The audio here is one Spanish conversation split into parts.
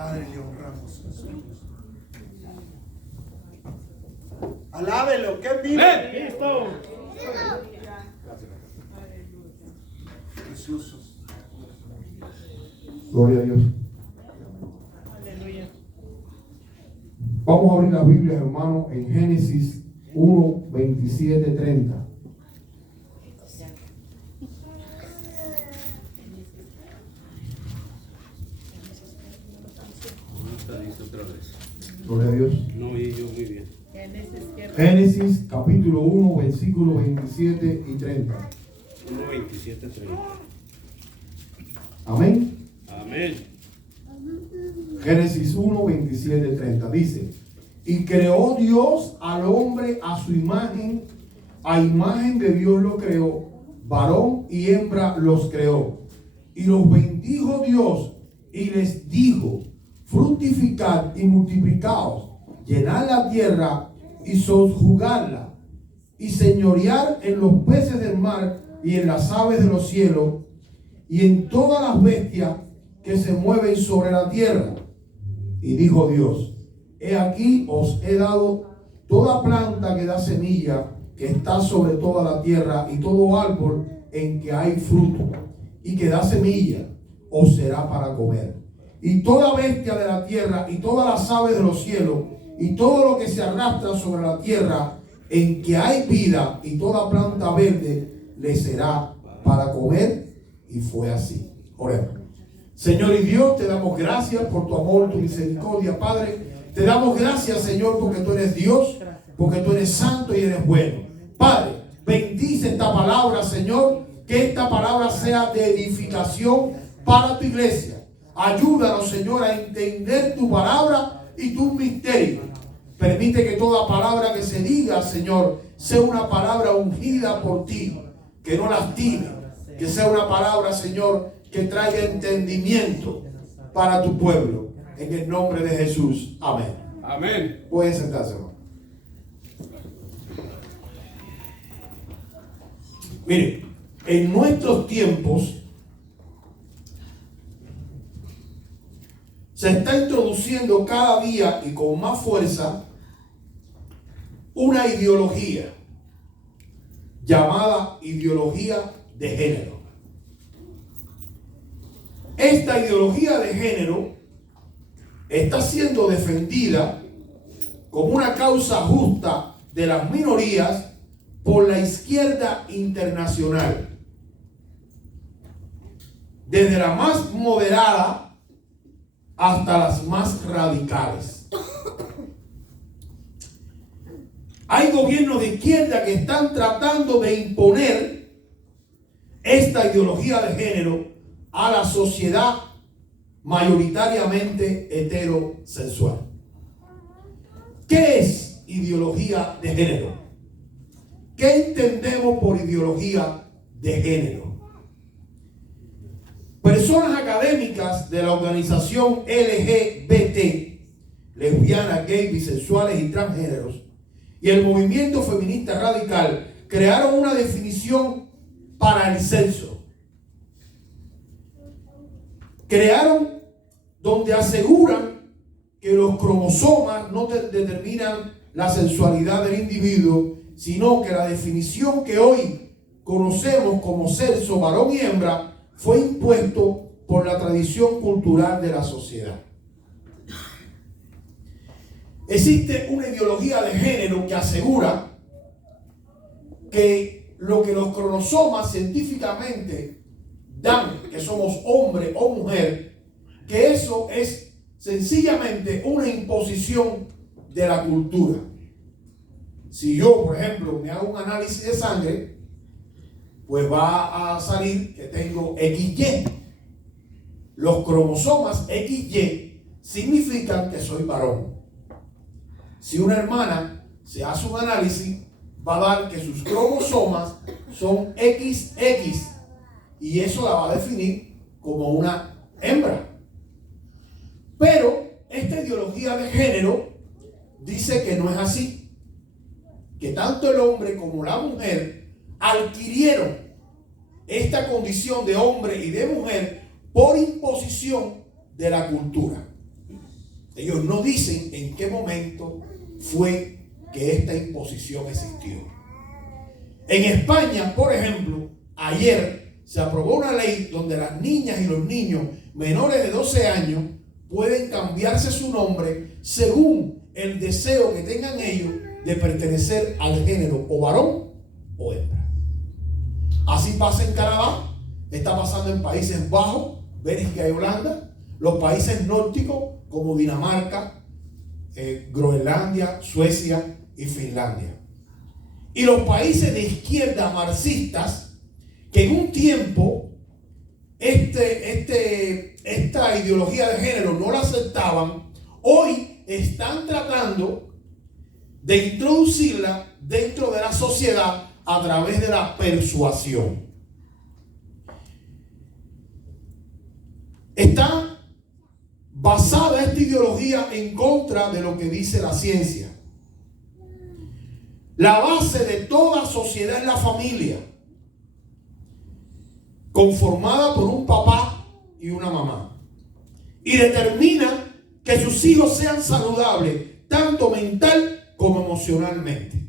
Padre, le honramos, Jesús. Alábelo, que vive. Cristo. Jesús. Gloria a Dios. Aleluya. Vamos a abrir la Biblia, hermano, en Génesis 1, 27, 30. Gloria a Dios. No oí yo muy bien. Génesis capítulo 1, versículos 27 y 30. 1:27, 30. Amén. Amén. Génesis 1, 27, 30. Dice: y creó Dios al hombre a su imagen, a imagen de Dios lo creó, varón y hembra los creó. Y los bendijo Dios y les dijo: fructificad y multiplicaos, llenad la tierra y sojuzgadla, y señorear en los peces del mar y en las aves de los cielos y en todas las bestias que se mueven sobre la tierra. Y dijo Dios: he aquí os he dado toda planta que da semilla, que está sobre toda la tierra, y todo árbol en que hay fruto y que da semilla, os será para comer. Y toda bestia de la tierra y todas las aves de los cielos y todo lo que se arrastra sobre la tierra en que hay vida, y toda planta verde le será para comer. Y fue así. Oremos. Señor y Dios, te damos gracias por tu amor, tu misericordia, Padre. Te damos gracias, Señor, porque tú eres Dios, porque tú eres santo y eres bueno. Padre, bendice esta palabra, Señor, que esta palabra sea de edificación para tu iglesia. Ayúdanos, Señor, a entender tu palabra y tu misterio. Permite que toda palabra que se diga, Señor, sea una palabra ungida por ti, que no lastime, que sea una palabra, Señor, que traiga entendimiento para tu pueblo. En el nombre de Jesús. Amén. Amén. Pueden sentarse, hermano. Mire, en nuestros tiempos se está introduciendo cada día y con más fuerza una ideología llamada ideología de género. Esta ideología de género está siendo defendida como una causa justa de las minorías por la izquierda internacional, desde la más moderada hasta las más radicales. Hay gobiernos de izquierda que están tratando de imponer esta ideología de género a la sociedad mayoritariamente heterosexual. ¿Qué es ideología de género? ¿Qué entendemos por ideología de género? Personas académicas de la organización LGBT, lesbianas, gays, bisexuales y transgéneros, y el movimiento feminista radical crearon una definición para el sexo. Crearon donde aseguran que los cromosomas no determinan la sexualidad del individuo, sino que la definición que hoy conocemos como sexo, varón y hembra, fue impuesto por la tradición cultural de la sociedad. Existe una ideología de género que asegura que lo que los cromosomas científicamente dan, que somos hombre o mujer, que eso es sencillamente una imposición de la cultura. Si yo, por ejemplo, me hago un análisis de sangre, pues va a salir que tengo XY. Los cromosomas XY significan que soy varón. Si una hermana se hace un análisis, va a dar que sus cromosomas son XX, y eso la va a definir como una hembra. Pero esta ideología de género dice que no es así, que tanto el hombre como la mujer adquirieron esta condición de hombre y de mujer por imposición de la cultura. Ellos no dicen en qué momento fue que esta imposición existió. En España, por ejemplo, ayer se aprobó una ley donde las niñas y los niños menores de 12 años pueden cambiarse su nombre según el deseo que tengan ellos de pertenecer al género o varón o hembra. Así pasa en Canadá, está pasando en Países Bajos, Bélgica y Holanda, los países nórdicos como Dinamarca, Groenlandia, Suecia y Finlandia. Y los países de izquierda marxistas, que en un tiempo esta ideología de género no la aceptaban, hoy están tratando de introducirla dentro de la sociedad a través de la persuasión. Está basada esta ideología en contra de lo que dice la ciencia. La base de toda sociedad es la familia, conformada por un papá y una mamá, y determina que sus hijos sean saludables, tanto mental como emocionalmente.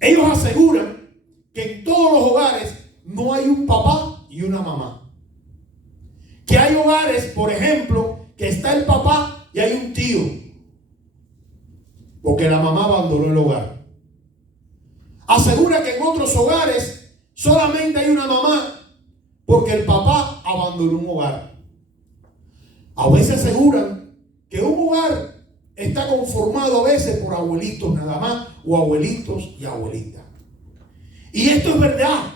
Ellos aseguran que en todos los hogares no hay un papá y una mamá. Que hay hogares, por ejemplo, que está el papá y hay un tío, porque la mamá abandonó el hogar. Asegura que en otros hogares solamente hay una mamá, porque el papá abandonó un hogar. A veces aseguran que un hogar está conformado a veces por abuelitos nada más, o abuelitos y abuelitas. Y esto es verdad,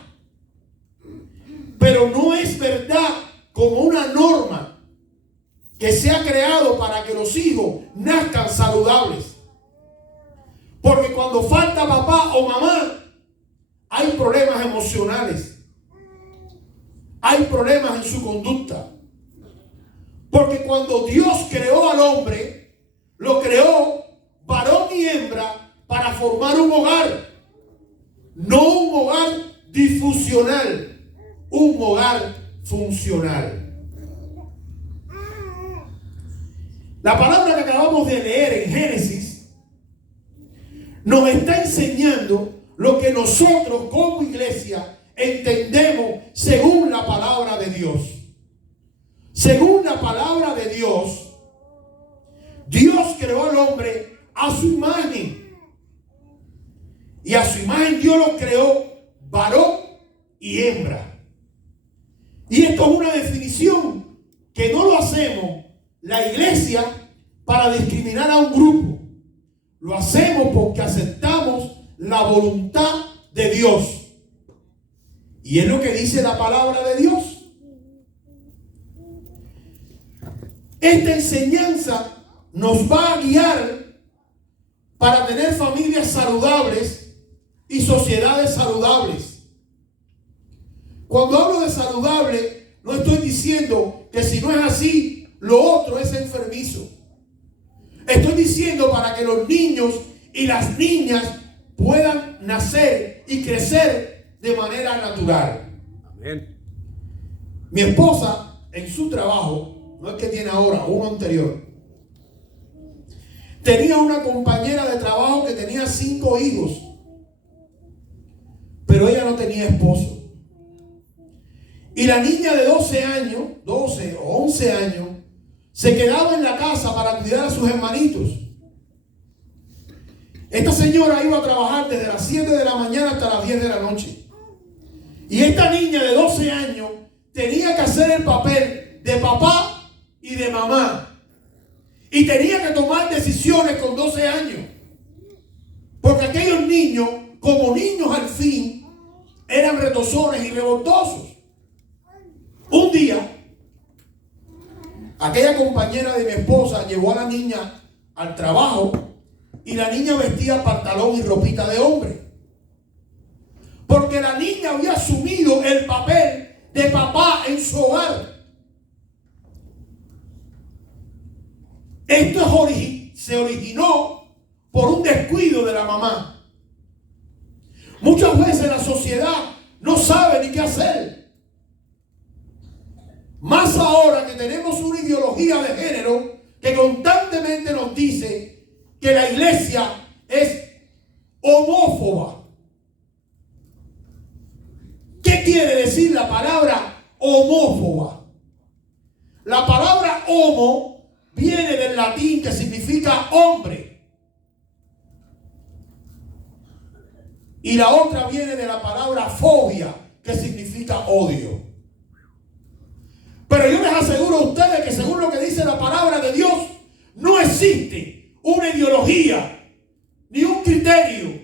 pero no es verdad como una norma que se ha creado para que los hijos nazcan saludables. Porque cuando falta papá o mamá, hay problemas emocionales, hay problemas en su conducta. Porque cuando Dios creó al hombre, lo creó varón y hembra para formar un hogar, no un hogar disfuncional, un hogar funcional. La palabra que acabamos de leer en Génesis nos está enseñando lo que nosotros como iglesia entendemos según la palabra de Dios. Según la palabra de Dios, Dios creó al hombre a su imagen. Y a su imagen Dios lo creó varón y hembra. Y esto es una definición que no lo hacemos la iglesia para discriminar a un grupo. Lo hacemos porque aceptamos la voluntad de Dios. Y es lo que dice la palabra de Dios. Esta enseñanza nos va a guiar para tener familias saludables y sociedades saludables. Cuando hablo de saludable, no estoy diciendo que si no es así, lo otro es enfermizo. Estoy diciendo para que los niños y las niñas puedan nacer y crecer de manera natural. Amén. Mi esposa, en su trabajo, no es que tiene ahora, uno anterior, tenía una compañera de trabajo que tenía 5 hijos, pero ella no tenía esposo. Y la niña de 12 años, 12 o 11 años, se quedaba en la casa para cuidar a sus hermanitos. Esta señora iba a trabajar desde las 7 de la mañana hasta las 10 de la noche. Y esta niña de 12 años tenía que hacer el papel de papá y de mamá. Y tenía que tomar decisiones con 12 años. Porque aquellos niños, como niños al fin, eran retozones y revoltosos. Un día, aquella compañera de mi esposa llevó a la niña al trabajo y la niña vestía pantalón y ropita de hombre. Porque la niña había asumido el papel de papá en su hogar. Esto se originó por un descuido de la mamá. Muchas veces la sociedad no sabe ni qué hacer. Más ahora que tenemos una ideología ideología de género que constantemente nos dice que la iglesia es homófoba. ¿Qué quiere decir la palabra homófoba? La palabra homo viene del latín que significa hombre. Y la otra viene de la palabra fobia, que significa odio. Pero yo les aseguro a ustedes que según lo que dice la palabra de Dios, no existe una ideología, ni un criterio,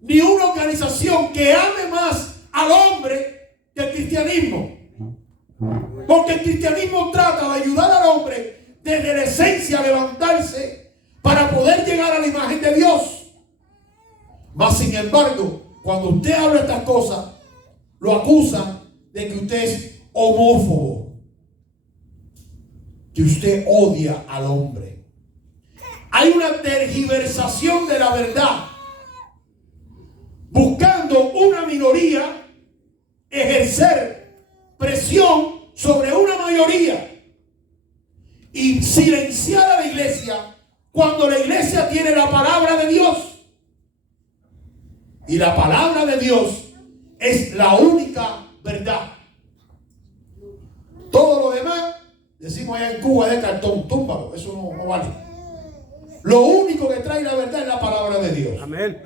ni una organización que ame más al hombre que el cristianismo. Porque el cristianismo trata de ayudar al hombre desde la esencia a levantarse para poder llegar a la imagen de Dios. Mas sin embargo, cuando usted habla estas cosas, lo acusan de que usted es homófobo, que usted odia al hombre. Hay una tergiversación de la verdad, buscando una minoría ejercer presión sobre una mayoría y silenciar a la iglesia cuando la iglesia tiene la palabra de Dios. Y la palabra de Dios es la única verdad. Todo lo demás, decimos allá en Cuba, es de cartón, túmbalo, eso no vale. Lo único que trae la verdad es la palabra de Dios. Amén.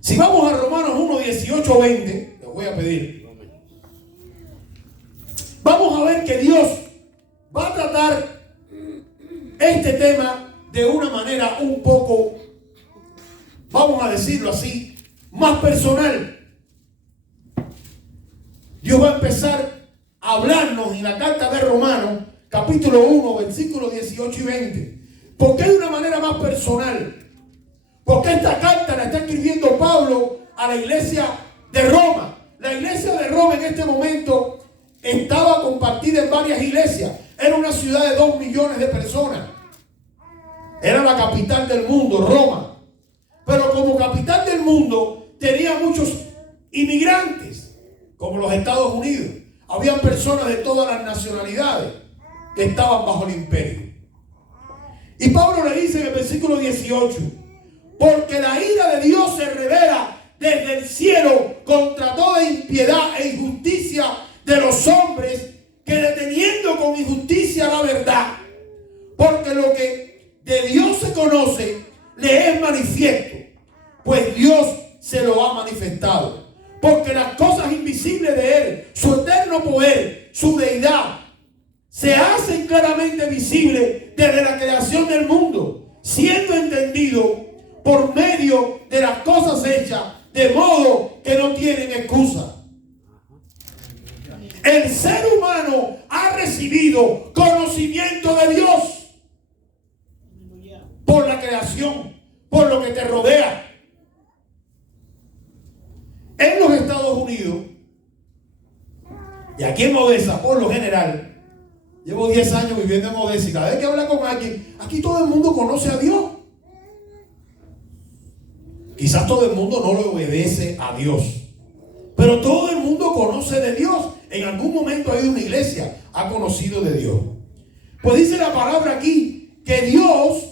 Si vamos a Romanos 1, 18, 20, les voy a pedir. Vamos a ver que Dios va a tratar este tema de una manera un poco, vamos a decirlo así, más personal. Dios va a empezar a hablarnos en la carta de Romanos, capítulo 1, versículos 18 y 20. ¿Por qué de una manera más personal? Porque esta carta la está escribiendo Pablo a la iglesia de Roma. La iglesia de Roma en este momento estaba compartida en varias iglesias. Era una ciudad de 2 millones de personas. Era la capital del mundo, Roma. Pero como capital del mundo tenía muchos inmigrantes, como los Estados Unidos. Habían personas de todas las nacionalidades que estaban bajo el imperio. Y Pablo le dice en el versículo 18: porque la ira de Dios se revela desde el cielo contra toda impiedad e injusticia de los hombres que deteniendo con injusticia la verdad. Porque lo que de Dios se conoce le es manifiesto, pues Dios se lo ha manifestado. Porque las cosas invisibles de Él, su eterno poder, su deidad, se hacen claramente visibles desde la creación del mundo, siendo entendido por medio de las cosas hechas, de modo que no tienen excusa. El ser humano ha recibido conocimiento de Dios por la creación, por lo que te rodea. En los Estados Unidos y aquí en Odessa, por lo general, llevo 10 años viviendo en Odessa y cada vez que habla con alguien, aquí todo el mundo conoce a Dios. Quizás todo el mundo no le obedece a Dios, pero todo el mundo conoce de Dios. En algún momento ha ido a una iglesia, ha conocido de Dios. Pues dice la palabra aquí que Dios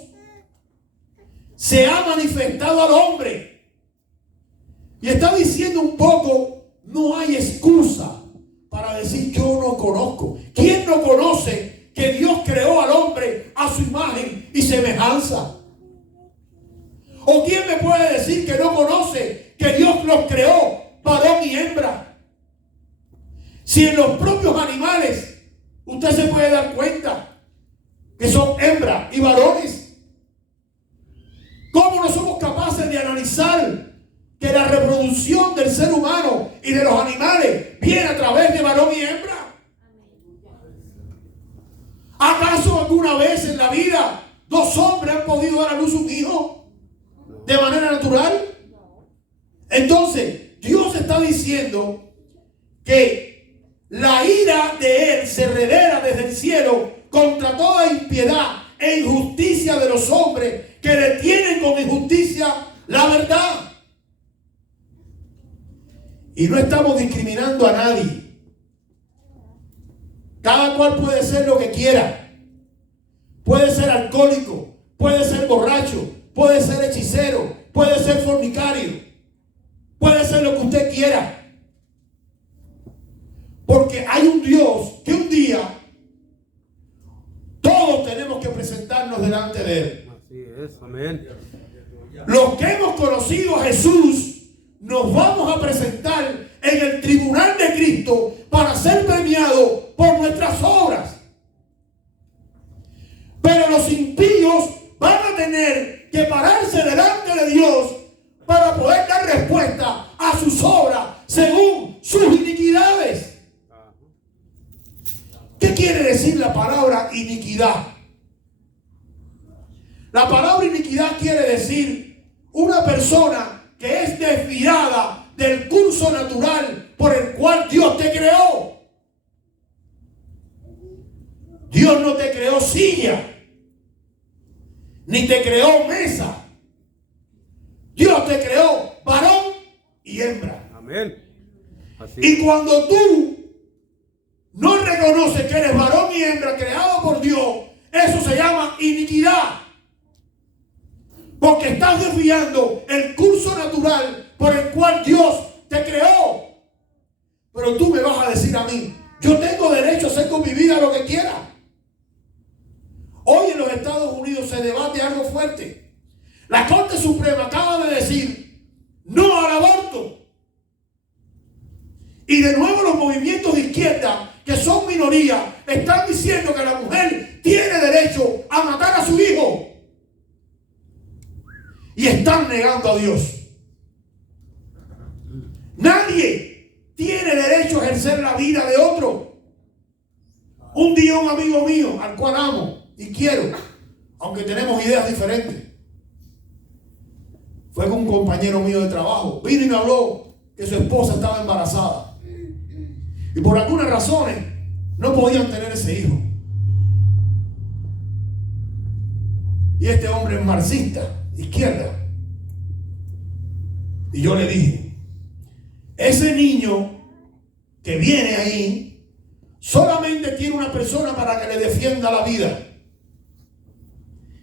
se ha manifestado al hombre. Y está diciendo un poco, no hay excusa para decir yo no conozco. ¿Quién no conoce que Dios creó al hombre a su imagen y semejanza? ¿O quién me puede decir que no conoce que Dios los creó varón y hembra? Si en los propios animales usted se puede dar cuenta que son hembras y varones, ¿cómo no somos capaces de analizar que la reproducción del ser humano y de los animales viene a través de varón y hembra? ¿Acaso alguna vez en la vida 2 hombres han podido dar a luz un hijo de manera natural? Entonces, Dios está diciendo que la ira de Él se revela desde el cielo contra toda impiedad e injusticia de los hombres que detienen con injusticia la verdad. Y no estamos discriminando a nadie. Cada cual puede ser lo que quiera. Puede ser alcohólico, puede ser borracho, puede ser hechicero, puede ser fornicario, puede ser lo que usted quiera. Porque hay un Dios que un día todos tenemos que presentarnos delante de Él. Así es, amén. Los que hemos conocido a Jesús nos vamos a presentar en el tribunal de Cristo para ser premiados por nuestras obras. Pero los impíos van a tener que pararse delante de Dios para poder dar respuesta a sus obras según sus iniquidades. ¿Qué quiere decir la palabra iniquidad? La palabra iniquidad quiere decir una persona que es desviada del curso natural por el cual Dios te creó. Dios no te creó silla, ni te creó mesa. Dios te creó varón y hembra. Amén. Así Y cuando tú no reconoces que eres varón y hembra creado por Dios, eso se llama iniquidad. Porque estás desviando el curso natural por el cual Dios te creó. Pero tú me vas a decir a mí, yo tengo derecho a hacer con mi vida lo que quiera. Hoy en los Estados Unidos se debate algo fuerte. La Corte Suprema acaba de decir no al aborto. Y de nuevo los movimientos de izquierda, que son minoría, están diciendo que la mujer tiene derecho a matar a su hijo. Y están negando a Dios. Nadie tiene derecho a ejercer la vida de otro. Un día un amigo mío, al cual amo y quiero, aunque tenemos ideas diferentes, fue con un compañero mío de trabajo. Vino y me habló que su esposa estaba embarazada. Y por algunas razones no podían tener ese hijo. Y este hombre es marxista, izquierda. Y yo le dije, ese niño que viene ahí solamente tiene una persona para que le defienda la vida.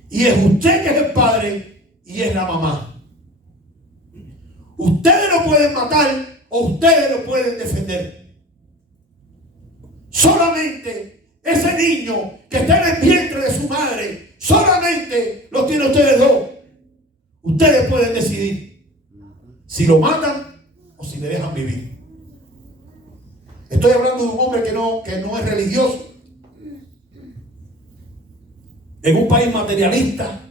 Y es usted que es el padre y es la mamá. Ustedes lo pueden matar o ustedes lo pueden defender. Solamente ese niño que está en el vientre de su madre, solamente lo tienen ustedes dos. Ustedes pueden decidir si lo matan o si le dejan vivir. Estoy hablando de un hombre que no es religioso. En un país materialista,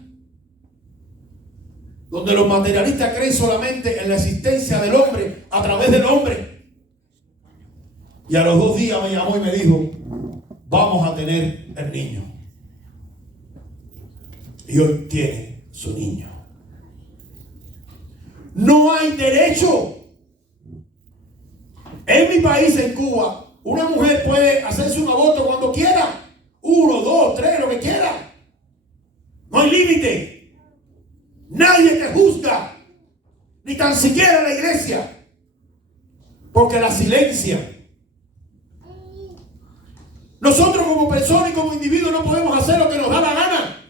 donde los materialistas creen solamente en la existencia del hombre a través del hombre. Y a los 2 días me llamó y me dijo, vamos a tener el niño. Y hoy tiene su niño. No hay derecho. En mi país, en Cuba, una mujer puede hacerse un aborto cuando quiera. 1, 2, 3, lo que quiera. No hay límite. Nadie te juzga. Ni tan siquiera la iglesia. Porque la silencia. Nosotros como personas y como individuos no podemos hacer lo que nos da la gana.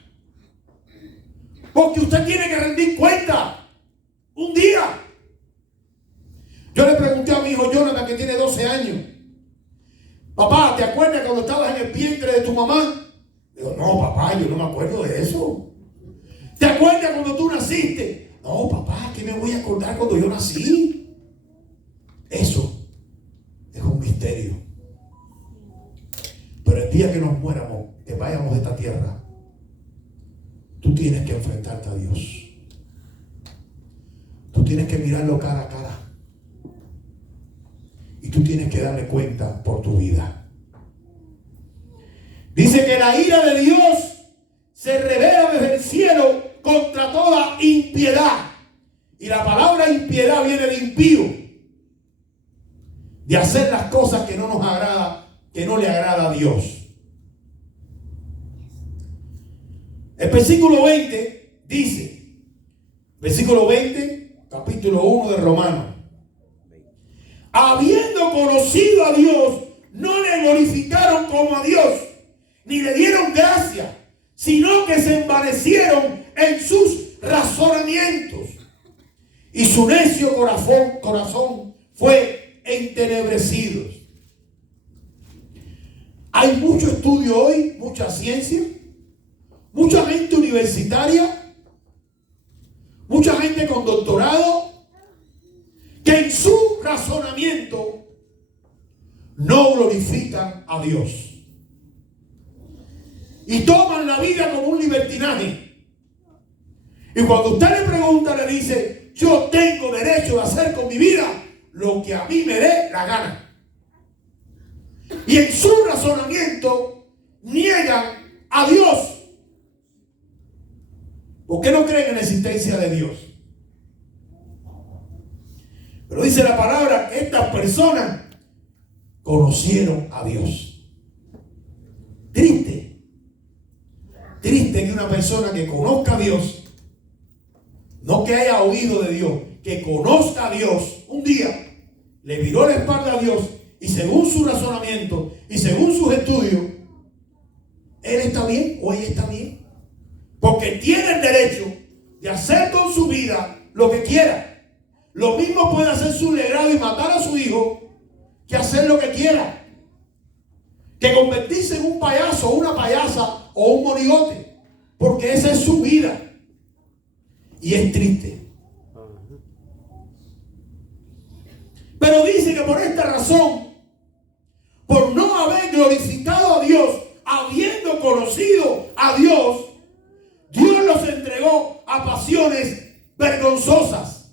Porque usted tiene que rendir cuenta. Un día. Yo le pregunté a mi hijo Jonathan, que tiene 12 años. Papá, ¿te acuerdas cuando estabas en el vientre de tu mamá? Digo, no, papá, yo no me acuerdo de eso. ¿Te acuerdas cuando tú naciste? No, papá, ¿qué me voy a acordar cuando yo nací? Eso es un misterio. Pero el día que nos muéramos, que vayamos de esta tierra, tú tienes que enfrentarte a Dios. Tú tienes que mirarlo cara a cara. Y tú tienes que darle cuenta por tu vida. Dice que la ira de Dios se revela desde el cielo contra toda impiedad. Y la palabra impiedad viene de impío. De hacer las cosas que no nos agrada, que no le agrada a Dios. El versículo 20 dice, versículo 20, capítulo 1 de Romanos. Habiendo conocido a Dios, no le glorificaron como a Dios, ni le dieron gracia, sino que se envanecieron en sus razonamientos. Y su necio corazón fue entenebrecido. Hay mucho estudio hoy, mucha ciencia, mucha gente universitaria, mucha gente con doctorado, que en su razonamiento no glorifican a Dios. Y toman la vida como un libertinaje. Y cuando usted le pregunta, le dice: yo tengo derecho de hacer con mi vida lo que a mí me dé la gana. Y en su razonamiento niegan a Dios. ¿Por qué no creen en la existencia de Dios? Pero dice la palabra que estas personas conocieron a Dios. Triste que una persona que conozca a Dios, no que haya oído de Dios, que conozca a Dios, un día le viró la espalda a Dios y según su razonamiento y según sus estudios, él está bien o ella está bien. Porque tiene el derecho de hacer con su vida lo que quiera. Lo mismo puede hacer su legrado y matar a su hijo que hacer lo que quiera. Que convertirse en un payaso, una payasa o un monigote. Porque esa es su vida. Y es triste. Pero dice que por esta razón, por no haber glorificado a Dios, habiendo conocido a Dios, Dios los entregó a pasiones vergonzosas.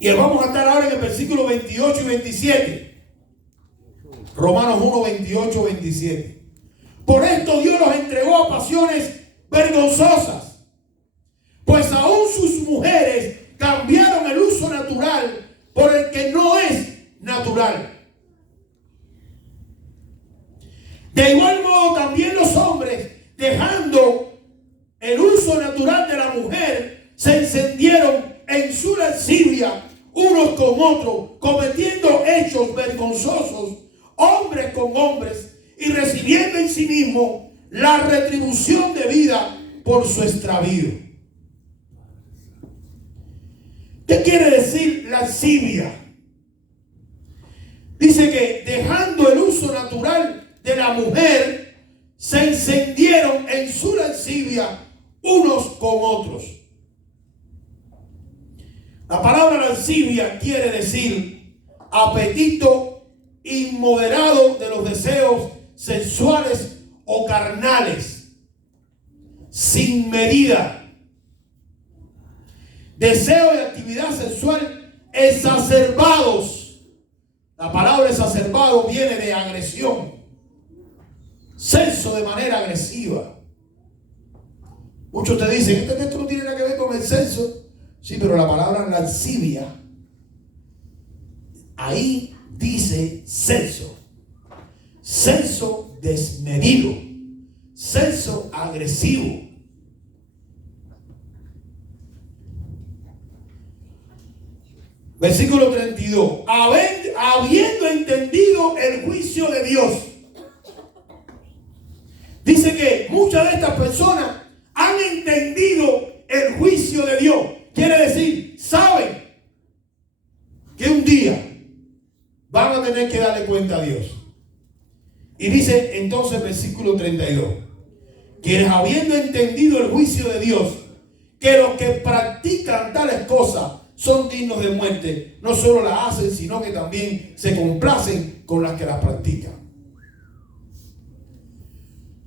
Y vamos a estar ahora en el versículo 28 y 27. Romanos 1, 28, 27. Por esto Dios los entregó a pasiones vergonzosas, pues aún sus mujeres cambiaron el uso natural por el que no es natural. De igual modo también los hombres, dejando el uso natural de la mujer, se encendieron en su lascivia unos con otros, cometiendo hechos vergonzosos, hombres con hombres, y recibiendo en sí mismo la retribución de vida por su extravío. ¿Qué quiere decir lascivia? Dice que dejando el uso natural de la mujer, se encendieron en su lascivia unos con otros. La palabra lascivia quiere decir apetito inmoderado de los deseos sensuales o carnales, sin medida. Deseo y actividad sexual exacerbados. La palabra exacerbado viene de agresión. Sexo de manera agresiva. Muchos te dicen: este texto no tiene nada que ver con el sexo. Sí, pero la palabra lascivia, ahí dice sexo. Sexo desmedido. Sexo agresivo. Versículo 32. Habiendo entendido el juicio de Dios. Dice que muchas de estas personas han entendido el juicio de Dios. Quiere decir, saben que un día van a tener que darle cuenta a Dios. Y dice entonces versículo 32. Quienes habiendo entendido el juicio de Dios, que los que practican tales cosas son dignos de muerte, no solo las hacen, sino que también se complacen con las que las practican.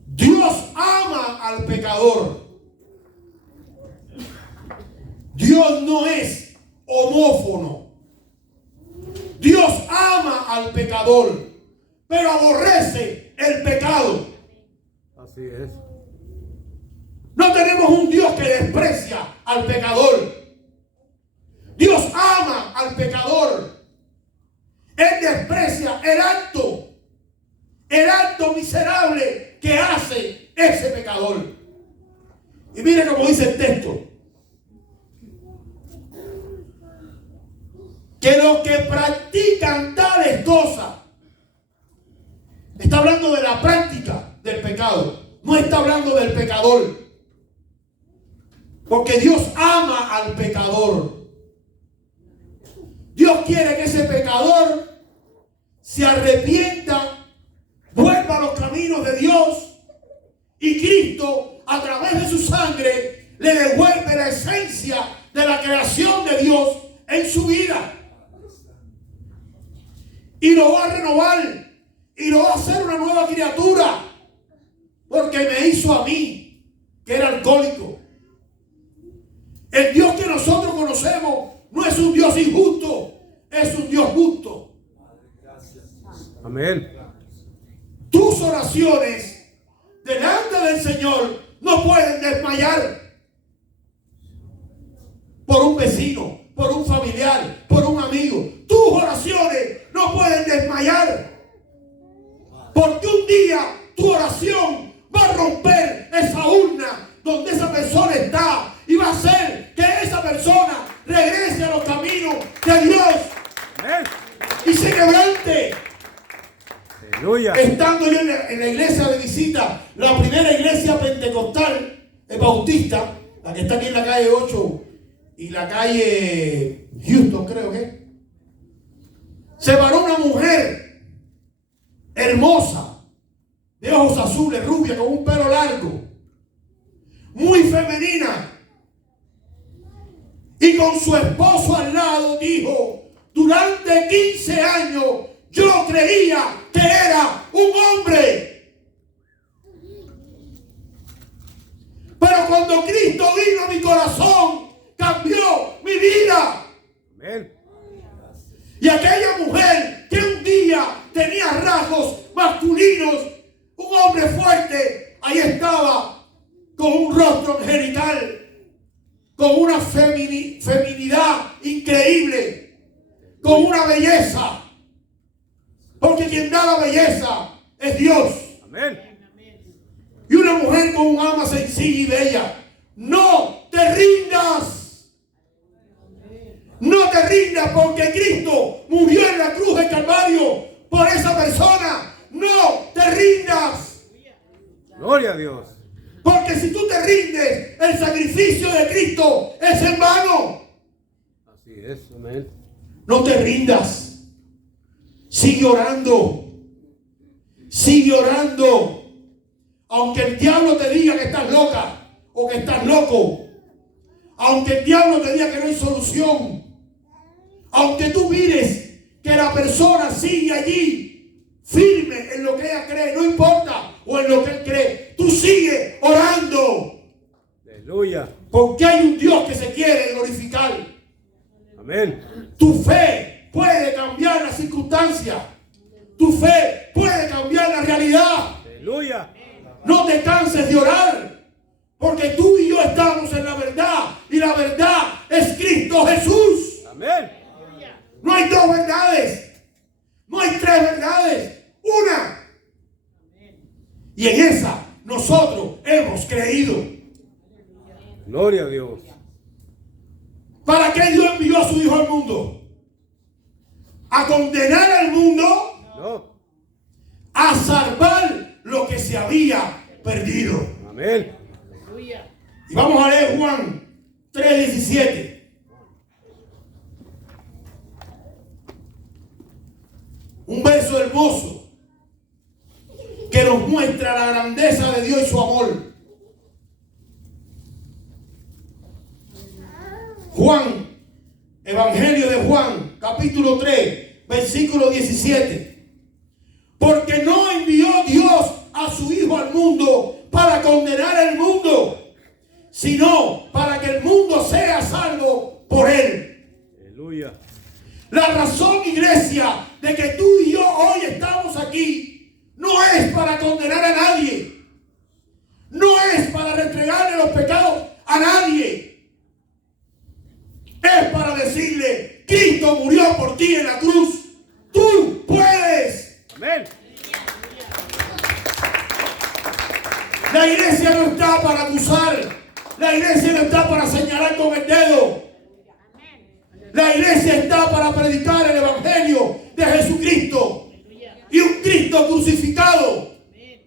Dios ama al pecador. Dios no es homófono. Dios ama al pecador, pero aborrece el pecado. Así es. No tenemos un Dios que desprecia al pecador. Dios ama al pecador. Él desprecia el acto miserable que hace ese pecador. Y mire cómo dice el texto. que los que practican tales cosas, está hablando de la práctica del pecado, no está hablando del pecador, porque Dios ama al pecador. Dios quiere que ese pecador se arrepienta, vuelva a los caminos de Dios, y Cristo, a través de su sangre, le devuelve la esencia de la creación de Dios en su vida. Y lo va a renovar, y lo va a hacer una nueva criatura, porque me hizo a mí, que era alcohólico. El Dios que nosotros conocemos no es un Dios injusto, es un Dios justo. Amén. Tus oraciones delante del Señor no pueden desmayar por un vecino, por un familiar, por un amigo. Tus oraciones no pueden desmayar, porque un día tu oración va a romper esa urna donde esa persona está y va a hacer que esa persona regrese a los caminos de Dios. Amén. Y se quebrante. Aleluya. Estando yo en la iglesia de visita, la primera iglesia pentecostal bautista, la que está aquí en la calle 8 y la calle Houston, creo que, se paró una mujer hermosa, de ojos azules, rubia, con un pelo largo, muy femenina, y con su esposo al lado dijo: durante 15 años yo creía que era un hombre, pero cuando Cristo vino a mi corazón, cambió mi vida. Amén. Y aquella mujer que un día tenía rasgos masculinos, un hombre fuerte, ahí estaba con un rostro angelical, con una feminidad increíble, con una belleza, porque quien da la belleza es Dios. Amén. Y una mujer con un alma sencilla y bella. No te rindas. No te rindas, porque Cristo murió en la cruz del Calvario por esa persona. No te rindas. Gloria a Dios. Porque si tú te rindes, el sacrificio de Cristo es en vano. Así es. Amén. No te rindas. Sigue orando. Sigue orando. Aunque el diablo te diga que estás loca o que estás loco. Aunque el diablo te diga que no hay solución. Aunque tú mires que la persona sigue allí firme en lo que ella cree, no importa, o en lo que él cree, tú sigue orando. Aleluya. Porque hay un Dios que se quiere glorificar. Amén. Tu fe puede cambiar las circunstancias. Tu fe puede cambiar la realidad. Aleluya. No te canses de orar, porque tú y yo estamos en la verdad, y la verdad es Cristo Jesús. Amén. No hay dos verdades, no hay tres verdades, una. Y en esa nosotros hemos creído. Gloria a Dios. ¿Para qué Dios envió a su Hijo al mundo? ¿A condenar al mundo? No. A salvar lo que se había perdido. Amén. Y vamos a leer Juan 3:17. Un verso hermoso que nos muestra la grandeza de Dios y su amor. Juan, Evangelio de Juan, capítulo 3, versículo 17. Porque no envió Dios a su Hijo al mundo para condenar al mundo, sino para que el mundo sea salvo por él. Aleluya. La razón, iglesia, de que tú y yo hoy estamos aquí, no es para condenar a nadie. No es para restregarle los pecados a nadie. Es para decirle: Cristo murió por ti en la cruz. Tú puedes. Amén. La iglesia no está para acusar. La iglesia no está para señalar con el dedo. La iglesia está para predicar el evangelio de Jesucristo. Y un Cristo crucificado.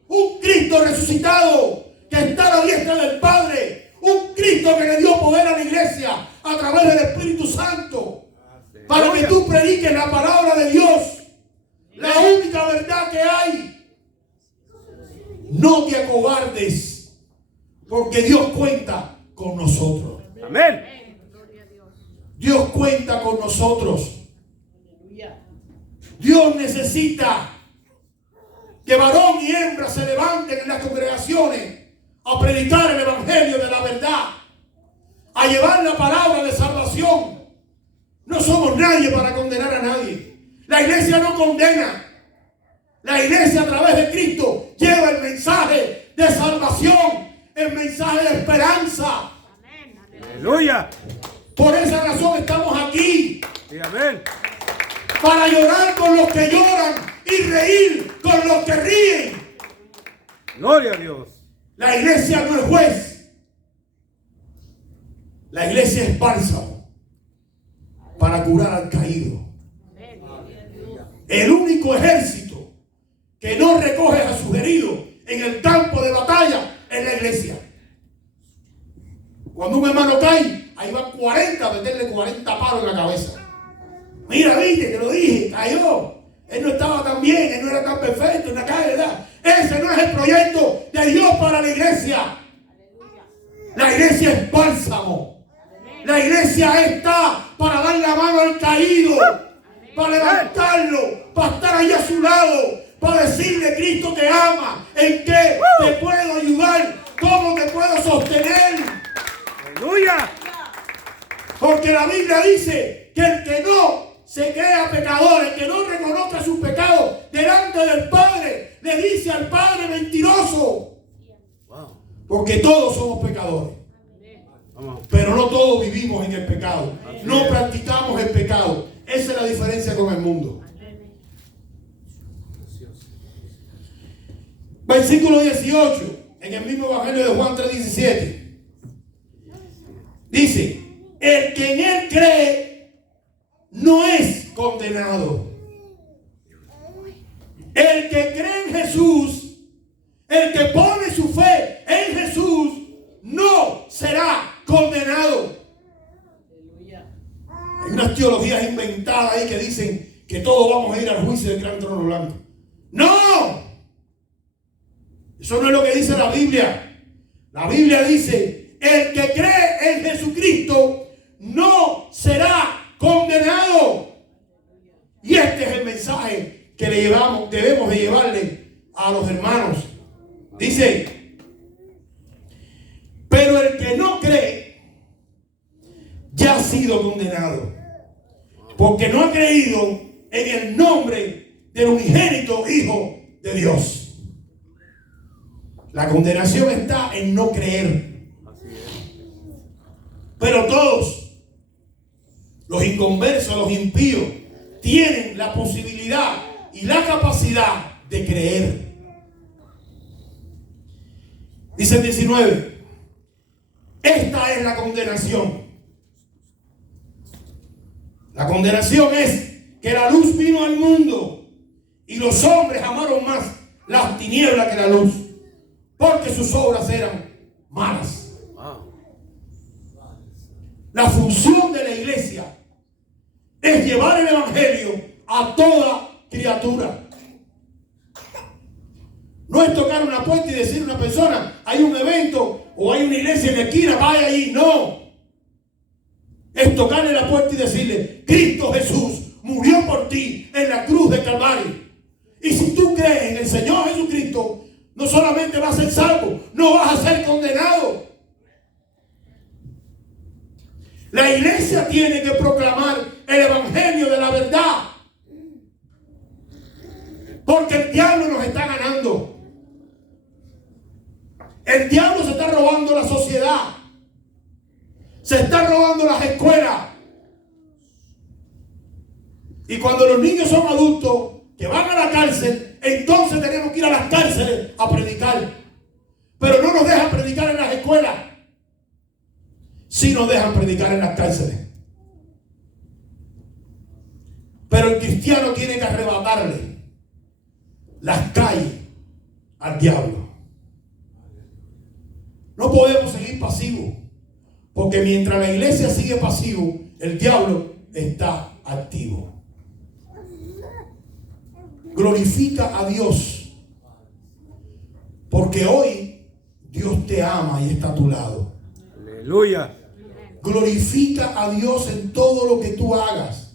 Un Cristo resucitado que está a la diestra del Padre. Un Cristo que le dio poder a la iglesia a través del Espíritu Santo. Para que tú prediques la palabra de Dios. La única verdad que hay. No te acobardes. Porque Dios cuenta con nosotros. Amén. Dios cuenta con nosotros. Dios necesita que varón y hembra se levanten en las congregaciones a predicar el evangelio de la verdad, a llevar la palabra de salvación. No somos nadie para condenar a nadie. La iglesia no condena. La iglesia a través de Cristo lleva el mensaje de salvación, el mensaje de esperanza. Aleluya. Por esa razón estamos aquí. Sí, amén. Para llorar con los que lloran y reír con los que ríen. Gloria a Dios. La iglesia no es juez. La iglesia es bálsamo para curar al caído. El único ejército que no recoge a sus heridos en el campo de batalla es la iglesia. Cuando un hermano cae, ahí van 40 a meterle 40 palos en la cabeza. Mira, viste, te lo dije, cayó. Él no estaba tan bien, él no era tan perfecto en la calle, ¿verdad? Ese no es el proyecto de Dios para la iglesia. La iglesia es bálsamo. La iglesia está para dar la mano al caído, para levantarlo, para estar ahí a su lado, para decirle: Cristo te ama, ¿en qué te puedo ayudar? ¿Cómo te puedo sostener? Aleluya. Porque la Biblia dice que el que no se crea pecador, el que no reconozca sus pecados delante del Padre, le dice al Padre: mentiroso. Wow. Porque todos somos pecadores. Vamos. Pero no todos vivimos en el pecado. No practicamos el pecado. Esa es la diferencia con el mundo. Versículo 18, en el mismo Evangelio de Juan 3:17. Dice: el que en él cree no es condenado. El que cree en Jesús, el que pone su fe en Jesús, no será condenado. Hay unas teologías inventadas ahí que dicen que todos vamos a ir al juicio del gran trono blanco. ¡No! Eso no es lo que dice la Biblia. La Biblia dice: el que cree en Jesucristo no será condenado. Y este es el mensaje que debemos de llevarle a los hermanos. Dice: pero el que no cree ya ha sido condenado, porque no ha creído en el nombre del unigénito Hijo de Dios. La condenación está en no creer. Pero todos, los inconversos, los impíos, tienen la posibilidad y la capacidad de creer. Dice el 19: esta es la condenación. La condenación es que la luz vino al mundo y los hombres amaron más las tinieblas que la luz, porque sus obras eran malas. La función de la iglesia es llevar el evangelio a toda criatura. No es tocar una puerta y decir a una persona: hay un evento o hay una iglesia en la esquina, vaya allí. No. Es tocarle la puerta y decirle: Cristo Jesús murió por ti en la cruz de Calvario. Y si tú crees en el Señor Jesucristo, no solamente vas a ser salvo, no vas a ser condenado. La iglesia tiene que proclamar el evangelio de la verdad, porque el diablo nos está ganando. El diablo se está robando la sociedad, se está robando las escuelas. Y cuando los niños son adultos que van a la cárcel, entonces tenemos que ir a las cárceles a predicar. Pero no nos dejan predicar en las escuelas, sí nos dejan predicar en las cárceles. cristiano tiene que arrebatarle las calles al diablo. No podemos seguir pasivos, porque mientras la iglesia sigue pasivo, el diablo está activo. Glorifica a Dios, porque hoy Dios te ama y está a tu lado. Aleluya. Glorifica a Dios en todo lo que tú hagas.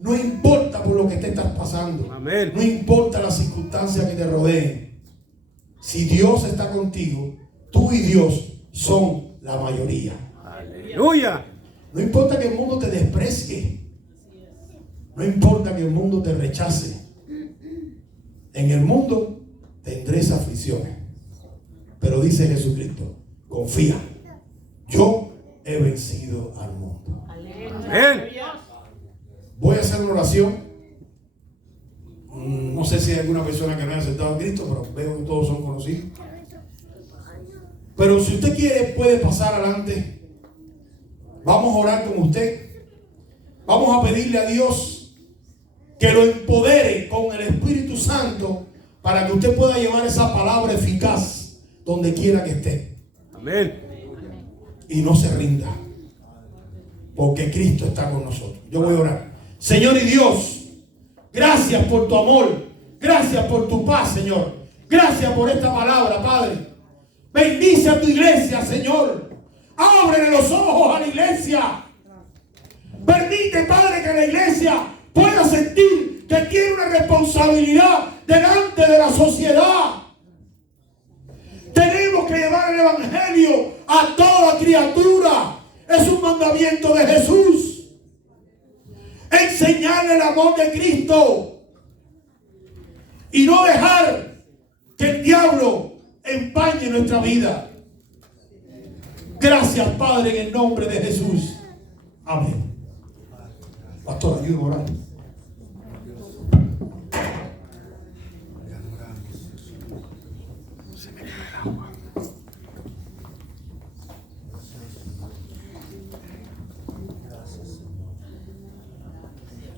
No importa por lo que te estás pasando. Amén. No importa las circunstancias que te rodeen. Si Dios está contigo, tú y Dios son la mayoría. Aleluya. No importa que el mundo te desprecie. No importa que el mundo te rechace. En el mundo tendréis aflicciones. Pero dice Jesucristo, confía. Yo he vencido al mundo. Amén. Voy a hacer una oración. No sé si hay alguna persona que no haya aceptado a Cristo, pero veo que todos son conocidos. Pero si usted quiere, puede pasar adelante. Vamos a orar con usted. Vamos a pedirle a Dios que lo empodere con el Espíritu Santo para que usted pueda llevar esa palabra eficaz donde quiera que esté. Amén. Y no se rinda, porque Cristo está con nosotros. Yo voy a orar. Señor y Dios, gracias por tu amor, gracias por tu paz, Señor. Gracias por esta palabra, Padre. Bendice a tu iglesia, Señor. Ábrele los ojos a la iglesia. Permite, Padre, que la iglesia pueda sentir que tiene una responsabilidad delante de la sociedad. Tenemos que llevar el evangelio a toda criatura. Es un mandamiento de Jesús. Enseñarle el amor de Cristo y no dejar que el diablo empañe nuestra vida. Gracias, Padre, en el nombre de Jesús. Amén. Pastor, ayúdame a orar.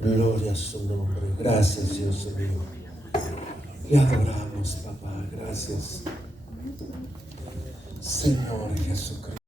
Gloria a su nombre. Gracias, Dios mío. Le adoramos, papá. Gracias, Señor Jesucristo.